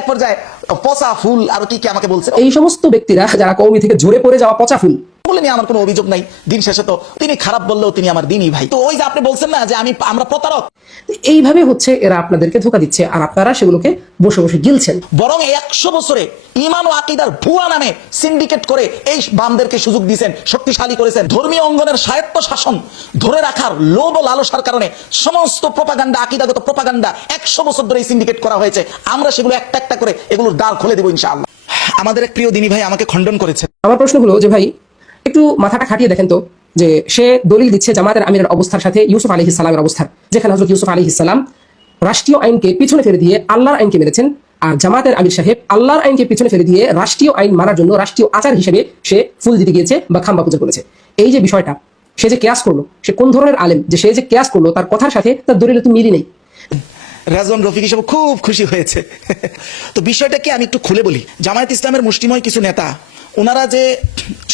এক পর্যায়ে পচা ফুল আর কি কি আমাকে বলছে। এই সমস্ত ব্যক্তিরা যারা কওমি থেকে ঝরে পড়ে যাওয়া পচা ফুল বলে নিয়ে আমার কোনো অভিযোগ নাই। দিন শেষে তো তিনি খারাপ বললেও তিনি আমার দিনই ভাই। তো ওই যে আপনি বলছেন না যে আমরা প্রতারক, এইভাবে হচ্ছে এরা আপনাদেরকে ধোঁকা দিচ্ছে আর আপনারা সেগুলোকে বসে বসে গিলছেন। বরং 100 বছরে ইমান ও আকীদার ভুয়া নামে সিন্ডিকেট করে এই বামদেরকে সুযোগ দিয়েছেন, শক্তিশালী করেছেন। ধর্মীয় অঙ্গনের স্বায়ত্ত শাসন ধরে রাখার লোভ ও লালসার কারণে সমস্ত প্রপাগান্ডা, আকীদাগত প্রপাগান্ডা 100 বছর ধরে সিন্ডিকেট করা হয়েছে। আমরা সেগুলো একটা একটা করে এগুলোর দ্বার খুলে দেব ইনশাআল্লাহ। আমাদের এক প্রিয় দিনী ভাই আমাকে খণ্ডন করেছে। আমার প্রশ্ন হলো যে ভাই একটু মাথাটা খাটিয়ে দেখেন তো, যে সে দলিল দিচ্ছে জামাতের আমিরের অবস্থার সাথে ইউসুফ আলাইহিস সালামের অবস্থার, যেখানে হযরত ইউসুফ আলাইহিস সালাম রাষ্ট্রীয় আইনকে পিছনে ফেলে দিয়ে আল্লাহর আইনকে মেনেছেন, আর জামাতের আমির সাহেব আল্লাহর আইনকে পিছনে ফেলে দিয়ে রাষ্ট্রীয় আইন মানার জন্য রাষ্ট্রীয় আচার হিসেবে সে ফুল দিতে গিয়েছে বা খাম্বা পূজা করেছে। এই যে বিষয়টা, সে যে কেয়াস করলো, সে কোন ধরনের আলেম যে সে যে কেয়াস করলো, তার কথার সাথে তার দলিলে তো মিলই নেই। রাজওয়ান রফিক হিসেবে খুব খুশি হয়েছে। তো বিষয়টা কি আমি একটু খুলে বলি। জামায়াত ইসলামের মুষ্টিময় কিছু নেতা ওনারা যে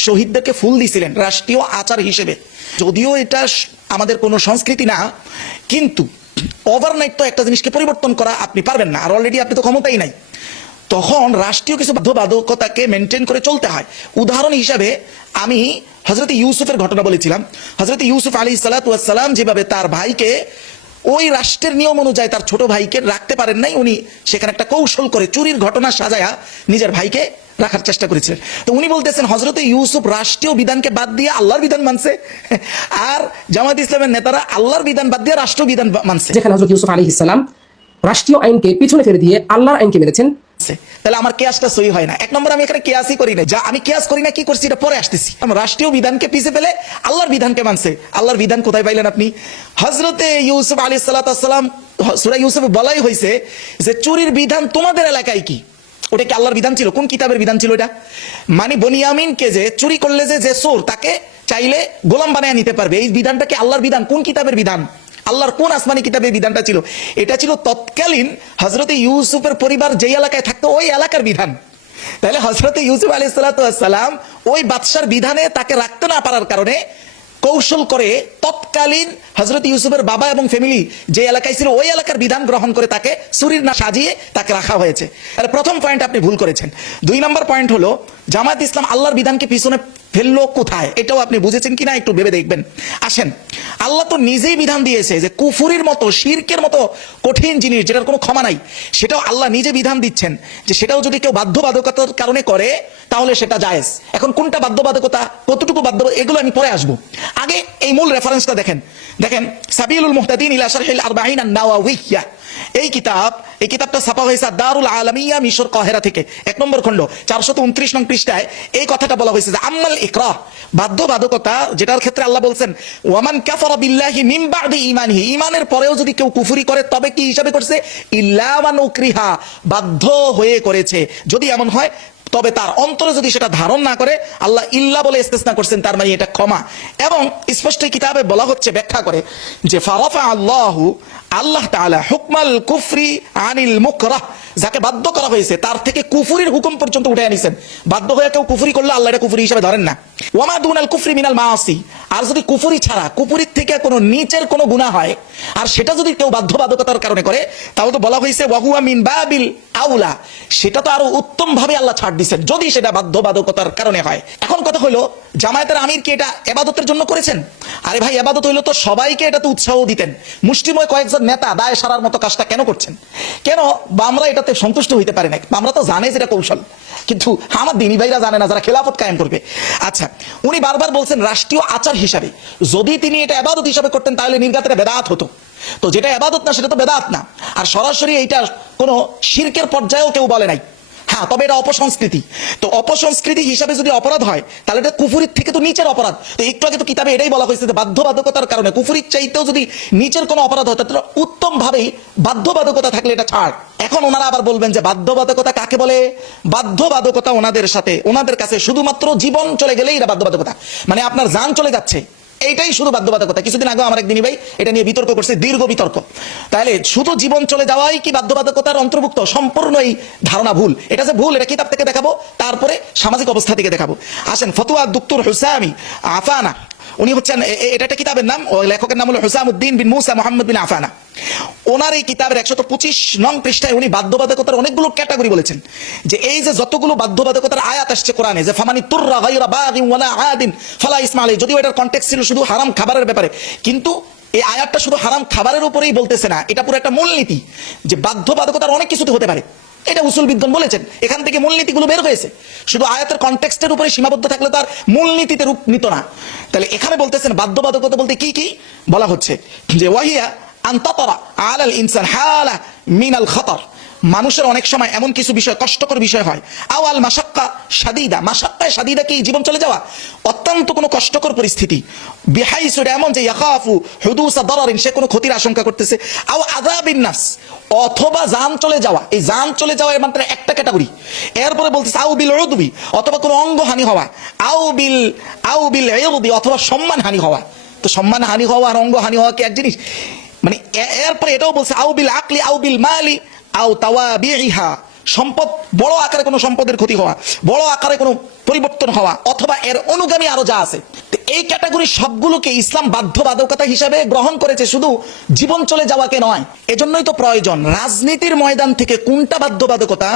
শহীদদেরকে ফুল দিয়েছিলেন রাষ্ট্রীয় আচার হিসেবে, যদিও এটা আমাদের কোনো সংস্কৃতি না, কিন্তু ওভারনাইট তো একটা জিনিসকে পরিবর্তন করা আপনি পারবেন না, আর অলরেডি আপনি তো ক্ষমতাই নাই। তখন রাষ্ট্রীয় কিছু বাধ্যবাধকতাকে মেনটেন করে চলতে হয়। উদাহরণ হিসাবে আমি হযরত ইউসুফের ঘটনা বলেছিলাম। হযরত ইউসুফ আলাইহিস সালাতু ওয়াস সালাম যেভাবে তার ভাইকে ওই রাষ্ট্রের নিয়ম অনুযায়ী তার ছোট ভাইকে রাখতে পারেন নাই, উনি সেখানে একটা কৌশল করে চুরির ঘটনা সাজায়া নিজের ভাইকে রাখার চেষ্টা করেছিলেন। তো উনি বলতেছেন হযরত ইউসুফ রাষ্ট্রীয় বিধানকে বাদ দিয়ে আল্লাহর বিধান মানছে, আর জামায়াত ইসলামের নেতারা আল্লাহর বিধান বাদ দিয়ে রাষ্ট্র বিধান মানছে। যেখানে হযরত ইউসুফ আলাইহিস সালাম রাষ্ট্রীয় আইনকে পিছনে ফেলে দিয়ে আল্লাহর আইনকে মেনেছেন। তাহলে আমার কেয়াসটা সহি হয় না। এক নম্বর আমি এখানে কেয়াসই করি না, যা আমি কেয়াস করি না কি করছি এটা পরে আসতেছি। আমরা রাষ্ট্রীয় বিধানকে পিছে ফেলে আল্লাহর বিধানকে মানছে। আল্লাহর বিধান কোথায় পাইলেন আপনি? হযরতে ইউসুফ আলাইহিস সালাম সূরা ইউসুফে বলাই হয়েছে যে চুরির বিধান তোমাদের এলাকায় কি? ওটা কি আল্লাহর বিধান ছিল? কোন কিতাবের বিধান ছিল এটা? মানে বনিয়ামিনকে যে চুরি করলে যে চোর তাকে চাইলে গোলাম বানায় নিতে পারবে, এই বিধানটা কি আল্লাহর বিধান? কোন কিতাবের বিধান? আল্লাহর কোন আসমানি কিতাবে বিধানটা ছিল? এটা ছিল তৎকালীন হযরতে ইউসুফের পরিবার যেই এলাকায় থাকতো ওই এলাকার বিধান। তাহলে হযরতে ইউসুফ আলাইহিস সালাম ওই বাদশার বিধানে তাকে রাখতে না পারার কারণে কৌশল করে তৎকালীন হযরত ইউসুফের বাবা এবং ফ্যামিলি যে এলাকায় ছিল ওই এলাকার বিধান গ্রহণ করে তাকে চুরির না সাজিয়ে তাকে রাখা হয়েছে। তাহলে প্রথম পয়েন্ট আপনি ভুল করেছেন। 2 নম্বর পয়েন্ট হলো জামায়াত ইসলাম আল্লাহর বিধানকে পিছনে ফেললো কোথায়, এটাও আপনি বুঝেছেন কিনা একটু ভেবে দেখবেন। আসেন, আল্লাহ তো নিজেই বিধান দিয়েছে যে কুফুরির মতো, শিরকের মতো কঠিন জিনিস যেটার কোনো ক্ষমা নাই, সেটাও আল্লাহ নিজে বিধান দিচ্ছেন যে সেটাও যদি কেউ বাধ্যবাধকতার কারণে করে তাহলে সেটা জায়েজ। এখন কোনটা বাধ্যবাধকতা, কতটুকু বাধ্যবাধকতা, এগুলো আমি পরে আসবো। আগে এই মূল রেফারেন্সটা দেখেন। সাবিলুল মুহতাদিন ইলা শারহিল আরবাঈন আন-নাওয়াওয়িয়্যা, এই কিতাবটা ছাপা হয়েছে দারুল আলামিয়া মিশর কাহিরা থেকে, 1 নম্বর খণ্ড 429 নং পৃষ্ঠায় এই কথাটা বলা হয়েছে যে আম্মাল ইকরাহ, বাধ্যবাধকতা, যেটার ক্ষেত্রে আল্লাহ বলছেন ওয়ামান কাফারা বিল্লাহি মিন বাদি ঈমানিহি, ঈমানের পরেও যদি কেউ কুফরি করে তবে কি হিসাবে করছে? ইল্লা মান উকরিহা, বাধ্য হয়ে করেছে। যদি এমন হয় তবে তার অন্তরে যদি সেটা ধারণ না করে, আল্লাহ ইল্লা বলে ইস্তেসনা করছেন, তার মানে এটা ক্ষমা। এবং স্পষ্ট কিতাবে বলা হচ্ছে, ব্যাখ্যা করে যে ফারাফা আল্লাহ তাআলা হুকমাল কুফরি আনিল মুকরাহ, যাকে বাধ্য করা হয়েছে তার থেকে কুফরির হুকুম পর্যন্ত উঠে আনিছেন। বাধ্য হয়ে কেউ কুফরি করলে আল্লাহ এটা কুফরি হিসেবে ধরেন না। ওয়ামা দুনাল কুফরি মিনাল মাআসি, আর যদি কুফরি ছাড়া কুফরির থেকে কোনো নিচের কোনো গুনাহ হয় আর সেটা যদি কেউ বাধ্যবাধকতার কারণে করে, তাহলে তো বলা হয়েছে ওয়াহুয়া মিন বাবিল আউলা, সেটা তো আরো উত্তম ভাবে আল্লাহ ছাড় দিচ্ছেন যদি সেটা বাধ্যবাধকতার কারণে হয়। এখন কথা হলো জামায়াতের আমির কি এটা ইবাদতের জন্য করেছেন? আরে ভাই, ইবাদত হইলো তো সবাইকে এটাতে উৎসাহ দিতেন। মুষ্টিময় কয়েকজন নেতা দায় সারার মতো কাজটা কেন করছেন? কেন বা আমরা এটাতে সন্তুষ্ট হইতে পারি না? আমরা তো জানি যেটা কৌশল, কিন্তু আমার দিনী ভাইরা জানে না, যারা খেলাফত কায়েম করবে। আচ্ছা, উনি বারবার বলছেন রাষ্ট্রীয় আচার হিসাবে, যদি তিনি এটা ইবাদত হিসাবে করতেন তাহলে নির্ঘাত এটা বেদাত হতো। তো যেটা ইবাদত না সেটা তো বেদাত না, আর সরাসরি এইটা কোনো শিরকের পর্যায়েও কেউ বলে নাই। হ্যাঁ, তবে এটা অপসংস্কৃতি। তো অপসংস্কৃতি হিসাবে যদি অপরাধ হয় তাহলে এটা কুফুরির থেকে তো নিচের অপরাধ। তো একটু আগে তো কিতাবে এটাই বলা হয়েছে যে বাধ্যবাধকতার কারণে কুফুরির চাইতেও যদি নিচের কোনো অপরাধ হয় তাহলে উত্তম ভাবেই বাধ্যবাধকতা থাকলে এটা ছাড়। এখন ওনারা আবার বলবেন যে বাধ্যবাধকতা কাকে বলে? বাধ্যবাধকতা ওনাদের কাছে শুধুমাত্র জীবন চলে গেলেই এটা বাধ্যবাধকতা, মানে আপনার জান চলে যাচ্ছে, এইটাই শুধু বাধ্যবাধকতা। কিছুদিন আগে আমার একদিনই ভাই এটা নিয়ে বিতর্ক করছে, দীর্ঘ বিতর্ক। তাহলে শুধু জীবন চলে যাওয়াই কি বাধ্যবাধকতার অন্তর্ভুক্ত? সম্পূর্ণ এই ধারণা ভুল। এটা যে ভুল এটা কিতাব থেকে দেখাবো, তারপরে সামাজিক অবস্থা থেকে দেখাবো। আসেন, ফতোয়া দুক্তুর হুসামি আফানা উনি হচ্ছেন এটা একটা কিতাবের নাম, ওই লেখকের নাম হলো হুসামউদ্দিন বিন মুসা মুহাম্মদ বিন আফানা। ওনার এই কিতাবের 125 নং পৃষ্ঠায় উনি বাধ্যবাধকতার অনেকগুলো ক্যাটাগরি বলেছেন, যে এই যে যতগুলো বাধ্যবাধকতার আয়াত আসছে কোরআনে, যে ফামানি তুররা গায়রা বাগিন ওয়ালা আদিন ফালা ইসমা আলাইহি, যদিও এটার কনটেক্সট ছিল শুধু হারাম খাবারের ব্যাপারে, কিন্তু এই আয়াতটা শুধু হারাম খাবারের উপরেই বলতেছে না, এটা পুরো একটা মূলনীতি যে বাধ্যবাধকতার অনেক কিছুতে হতে পারে। এটা উসুল বিজ্ঞান বলেছেন, এখান থেকে মূলনীতিগুলো বের হয়েছে। শুধু আয়াতের কনটেক্সটের উপরে সীমাবদ্ধ থাকলে তার মূলনীতিতে রূপ নিত না। তাহলে এখানে বলতেছেন বাধ্যবাধকতা বলতে কি কি বলা হচ্ছে, যে ওয়াহিয়া আনতাতারা আলাল ইনসান হালা মিনাল খাতার, মানুষের অনেক সময় এমন কিছু বিষয় কষ্টকর বিষয় হয়, আওয়াল মাশাক্কা শাদীদা, মাশাক্কায় শাদীদা কি জীবন চলে যাওয়া, অত্যন্ত কোনো কষ্টকর পরিস্থিতি, বিহাইসু এমন যে ইয়াখাফু হুদুসা দারারিন, সে কোনো ক্ষতির আশঙ্কা করতেছে, আও আযাবিন নাফস, অথবা জান চলে যাওয়া, এই জান চলে যাওয়া এর মাত্র একটা ক্যাটাগরি। এরপরে বলতেছে আও বিল উদবি, অথবা কোনো অঙ্গ হানি হওয়া, আও বিল ইরদি, অথবা সম্মান হানি হওয়া। তো সম্মান হানি হওয়া আর অঙ্গ হানি হওয়া কি এক জিনিস? মানে এরপরে এটাও বলছে আও বিল আকলি আও বিল মালি আও তাওয়াবিহা, সম্পদ বড় আকারে কোনো সম্পদের ক্ষতি হওয়া, বড় আকারে কোনো পরিবর্তন হওয়া, অথবা এর অনুগামী আরো যা আছে। এই ক্যাটাগরি সবগুলোকে ইসলাম বাধ্যবাধকতা হিসাবে গ্রহণ করেছে, শুধু জীবন চলে যাওয়াকে নয়। এজন্যই তো প্রয়োজন রাজনীতির ময়দান থেকে কোনটা বাধ্যবাধকতা,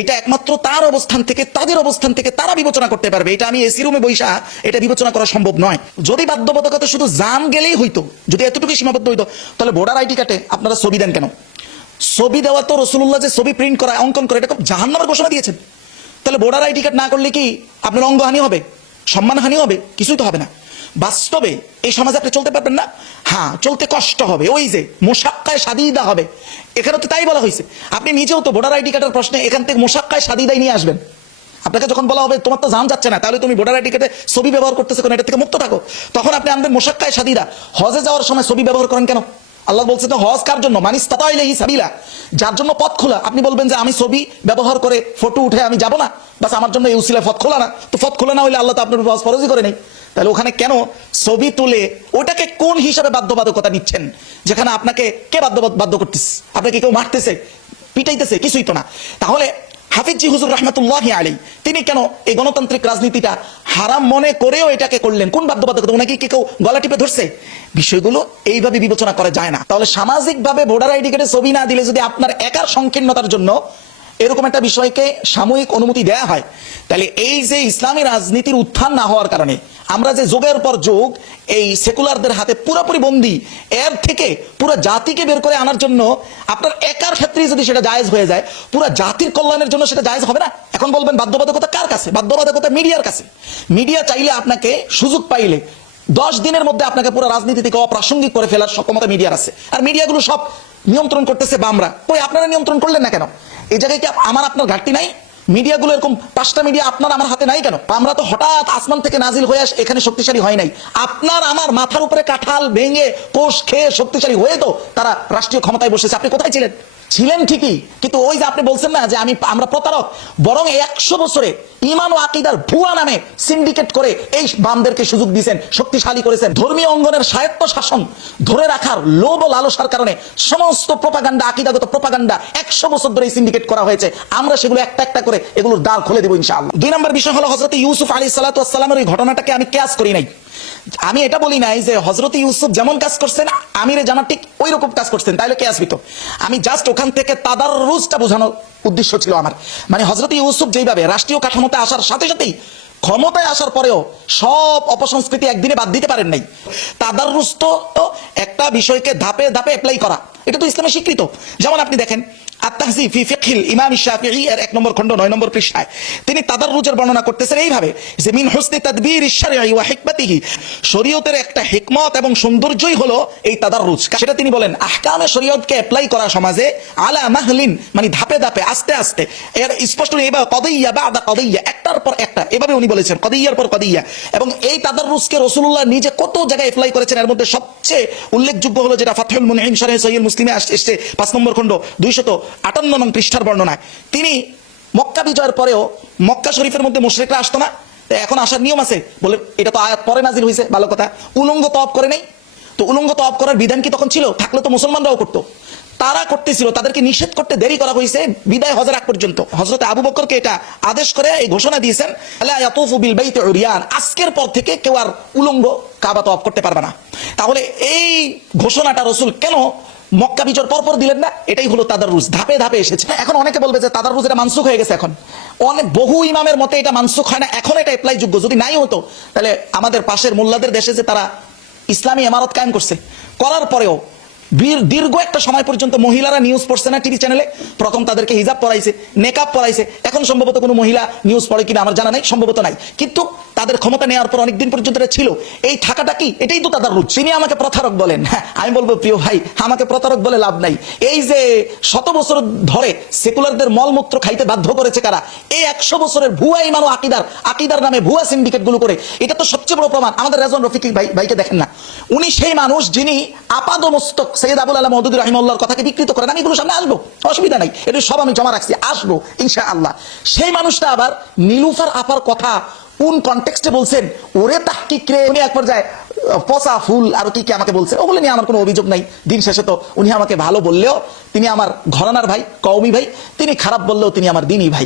এটা একমাত্র তার অবস্থান থেকে, তাদের অবস্থান থেকে তারা বিবেচনা করতে পারবে। এটা আমি এসি রুমে বৈশা এটা বিবেচনা করা সম্ভব নয়। যদি বাধ্যবাধকতা শুধু জান গেলেই হইতো, যদি এতটুকু সীমাবদ্ধ হইতো, তাহলে ভোটার আইডি কার্ডে আপনারা ছবি দেন কেন? ছবি দেওয়া তো রাসূলুল্লাহ যে ছবি প্রিন্ট করা অঙ্কন করে এটা জাহান্নামের ঘোষণা দিয়েছেন। তাহলে ভোটার আইডি কার্ড না করলে কি আপনার অঙ্গহানি হবে, সম্মানহানি হবে? কিছুই তো হবে না। বাস্তবে এই সমাজে আপনি চলতে পারবেন না, হ্যাঁ চলতে কষ্ট হবে, ওই যে মোশাক্কায় শাদীদা হবে, এখানে তো তাই বলা হয়েছে। আপনি নিজেও তো ভোটার আইডি কার্ডের প্রশ্নে এখান থেকে মোশাক্কায় শাদীদাই নিয়ে আসবেন। আপনাকে যখন বলা হবে তোমার তো জান যাচ্ছে না, তাহলে তুমি ভোটার আইডি কার্ডে ছবি ব্যবহার করতেছে কেন, এটা থেকে মুক্ত থাকো, তখন আপনি আনবেন মোশাক্কায় শাদীদা। হজে যাওয়ার সময় ছবি ব্যবহার করেন কেন? আল্লাহ বলছে তো হজ কার জন্য, মানিস তাতা ইলাইহি সাবিলা, যার জন্য পথ খোলা। আপনি বলবেন যে আমি ছবি ব্যবহার করে ফটো উঠে আমি যাব না, বাস আমার জন্য এই উসিলা পথ খোলা না। তো পথ খোলা না হলে আল্লাহ তো আপনার হজ ফরজই করে নেই, তাহলে ওখানে কেন ছবি তুলে ওটাকে কোন হিসাবে বাধ্যবাধকতা নিচ্ছেন, যেখানে আপনাকে কে বাধ্য করতেছে? আপনাকে কেউ মারতেছে, পিটাইতেছে? কিছুই তো না। তাহলে হাফিজি হুজুর রহমাতুল্লাহি আলাইহি তিনি কেন এই গণতান্ত্রিক রাজনীতিটা হারাম মনে করেও এটাকে করলেন? কোন বাধ্যবাধকতা? ওনাকে কি কেউ গলা টিপে ধরছে? বিষয়গুলো এইভাবে বিবেচনা করা যায় না। তাহলে সামাজিকভাবে ভোটার আইডি কার্ডে ছবি না দিলে যদি আপনার একার সংকীর্ণতার জন্য এরকম একটা বিষয়কে সাময়িক অনুমতি দেয়া হয়, তাহলে এই যে ইসলামী রাজনীতির উত্থান না হওয়ার কারণে আমরা যে যুগের পর যুগ এই সেকুলারদের হাতে পুরোপুরি বন্দী, এর থেকে পুরো জাতিকে বের করে আনার জন্য আপনার একার ক্ষেত্রে যদি সেটা জায়েজ হয়ে যায়, পুরো জাতির কল্যাণের জন্য সেটা জায়েজ হবে না। এখন বলবেন বাধ্যবাধকতা কার কাছে? বাধ্যবাধকতা মিডিয়ার কাছে। মিডিয়া চাইলে আপনাকে সুযোগ পাইলে 10 দিনের মধ্যে আপনাকে পুরো রাজনীতি থেকে অপ্রাসঙ্গিক করে ফেলার সক্ষমতা মিডিয়ার আছে। আর মিডিয়াগুলো সব নিয়ন্ত্রণ করতেছে বামরা। ওই আপনারা নিয়ন্ত্রণ করলেন না কেন? এই জায়গায় কি আমার আপনার ঘাটতি নাই? মিডিয়াগুলো এরকম 5টা মিডিয়া আপনার আমার হাতে নাই কেন? আমরা তো হঠাৎ আসমান থেকে নাজিল হয়ে এখানে শক্তিশালী হয় নাই। আপনার আমার মাথার উপরে কাঁঠাল ভেঙে কোষ খেয়ে শক্তিশালী হয়ে তো তারা রাষ্ট্রীয় ক্ষমতায় বসেছে। আপনি কোথায় ছিলেন? ছিলেন ঠিকই, কিন্তু ওই যে আপনি বলছেন না যে আমরা প্রতারক, বরং 100 বছরে ঈমান ও আকীদার ভুয়া নামে সিন্ডিকেট করে এই বামদেরকে সুযোগ দিয়েছেন, শক্তিশালী করেছেন। ধর্মীয় অঙ্গনের স্বায়ত্ত শাসন ধরে রাখার লোভ ও লালসার কারণে সমস্ত প্রপাগান্ডা, আকীদাগত প্রপাগান্ডা 100 বছর ধরে সিন্ডিকেট করা হয়েছে। আমরা সেগুলো একটা একটা করে এগুলোর দ্বার খুলে দেব ইনশাআল্লাহ। 2 নম্বর বিষয় হলো হযরত ইউসুফ আলাইহিস সালাতু ওয়াস সালামের ওই ঘটনাটাকে আমি কিয়াস করি নাই। আমি এটা বলি নাই যে হযরত ইউসুফ যেমন কাজ করছেন আমিরে জামা ঠিক ওই রকম কাজ করছেন, তাইলে কিয়াস হইতো। আমি জাস্ট ওখান থেকে তাদাররুজটা বোঝানোর উদ্দেশ্য ছিল আমার। মানে হযরত ইউসুফ যেইভাবে রাষ্ট্রীয় কাঠামোতে আসার সাথে সাথেই ক্ষমতায় আসার পরেও সব অপসংস্কৃতি একদিনে বাদ দিতে পারেন নাই। তাদাররুজ তো একটা বিষয়কে ধাপে ধাপে অ্যাপ্লাই করা, এটা তো ইসলামে স্বীকৃত। যেমন আপনি দেখেন আত-তাহযীব ফি ফিকহিল ইমাম শাফিঈ এর 1 নম্বর খণ্ড 9 নম্বর পৃষ্ঠায় তিনি তাদাররুজের বর্ণনা করতেছেন এইভাবে যে মিন হুসনি তাদবীরিশ শারঈ ওয়া হিকমাতিহি, শরীয়তের একটা হিকমত এবং সৌন্দর্যই হলো এই তাদাররুজ। সেটা তিনি বলেন আহকামে শরীয়তকে অ্যাপ্লাই করা সমাজে আলা মাহলিন, মানে ধাপে ধাপে আস্তে আস্তে, এর স্পষ্ট এইভাবে কদিয়া বাদা কদিয়া, একটার পর একটা, এভাবে উনি বলেছেন কদিয়ার পর কদিয়া। এবং এই তাদাররুজকে রাসূলুল্লাহ নিজে কত জায়গায় অ্যাপ্লাই করেছেন। এর মধ্যে সবচেয়ে উল্লেখযোগ্য হলো যেটা ফাতহুল মুনঈম শরহ সহিহ মুসলিমে এসেছে 5 নম্বর খণ্ড 258 নং পৃষ্ঠার বর্ণনায়। তিনি মক্কা বিজয়ের পরেও মক্কা শরীফের মধ্যে মুশরিকরা আসতো না, এখন আসার নিয়ম আছে বলে, এটা তো আয়াত পরে নাজিল হয়েছে, ভালো কথা। উলঙ্গ তওয়াফ করে নাই, তো উলঙ্গ তওয়াফ করার বিধান কি তখন ছিল? থাকলে তো মুসলমানরাও করতো। তারা করতেছিল, তাদেরকে নিষেধ করতে দেরি করা হয়েছে বিদায় হজের আগ পর্যন্ত। হযরত আবু বকরকে এটা আদেশ করে এই ঘোষণা দিয়েছেন, লা ইয়াতুফু বিল বাইতি উরিয়ান, আজকের পর থেকে কেউ আর উলঙ্গ কাবা তওয়াফ করতে পারবে না। তাহলে এই ঘোষণাটা রাসূল কেন মক্কা বিজয়ের পরপর দিলেন না? এটাই হলো তাদাররুজ, ধাপে ধাপে এসেছে। এখন অনেকে বলবে যে তাদাররুজ এটা মানসুখ হয়ে গেছে। এখন অনেক বহু ইমামের মতে এটা মানসুখ হয় না, এখন এটা অ্যাপ্লাই যোগ্য। যদি নাই হতো তাহলে আমাদের পাশের মোল্লাদের দেশে যে তারা ইসলামী ইমারত কায়েম করছে, করার পরেও দীর্ঘ একটা সময় পর্যন্ত মহিলারা নিউজ পড়ছে না টিভি চ্যানেলে। প্রথম তাদেরকে হিজাব পরাইছে, নেকাব পরাইছে। এখন সম্ভবত কোনো মহিলা নিউজ পড়ে কিনা আমার জানা নাই, সম্ভবত নাই। কিন্তু তাদের ক্ষমতা নেওয়ার পর অনেকদিন পর্যন্ত এটা ছিল। এই থাকাটা কি, এটাই তো তাদাররুজ। তিনি আমাকে প্রতারক বলেন, হ্যাঁ আমি বলবো প্রিয় ভাই, আমাকে প্রতারক বলে লাভ নাই। এই যে 100 বছর ধরে সেকুলারদের মলমূত্র খাইতে বাধ্য করেছে কারা, এই 100 বছরের ভুয়া ইমান ও আকিদার নামে ভুয়া সিন্ডিকেট গুলো করে, এটা তো সবচেয়ে বড় প্রমাণ। আমাদের রেজন রফিকি ভাইকে দেখেন না, উনি সেই মানুষ যিনি আপাদমস্তক সৈয়দ আবুল আলা মওদুদী রাহিমাহুল্লাহর কথাকে বিকৃত করেন। আমি এগুলো সামনে আসবো, অসুবিধা নাই, এটা সব আমি জমা রাখছি, আসবো ইনশাআল্লাহ। সেই মানুষটা আবার নীলুফার আপার কথা কোন কনটেক্সটে বলছেন, ওরে তাহকিক রে, উনি এক পর্যায়ে পচা ফুল আর কি কি আমাকে বলছেন। ওগুলো নিয়ে আমার কোনো অভিযোগ নাই। দিন শেষে তো উনি আমাকে ভালো বললেও তিনি আমার ঘরানার ভাই, কওমি ভাই, তিনি খারাপ বললেও তিনি আমার দিনী ভাই।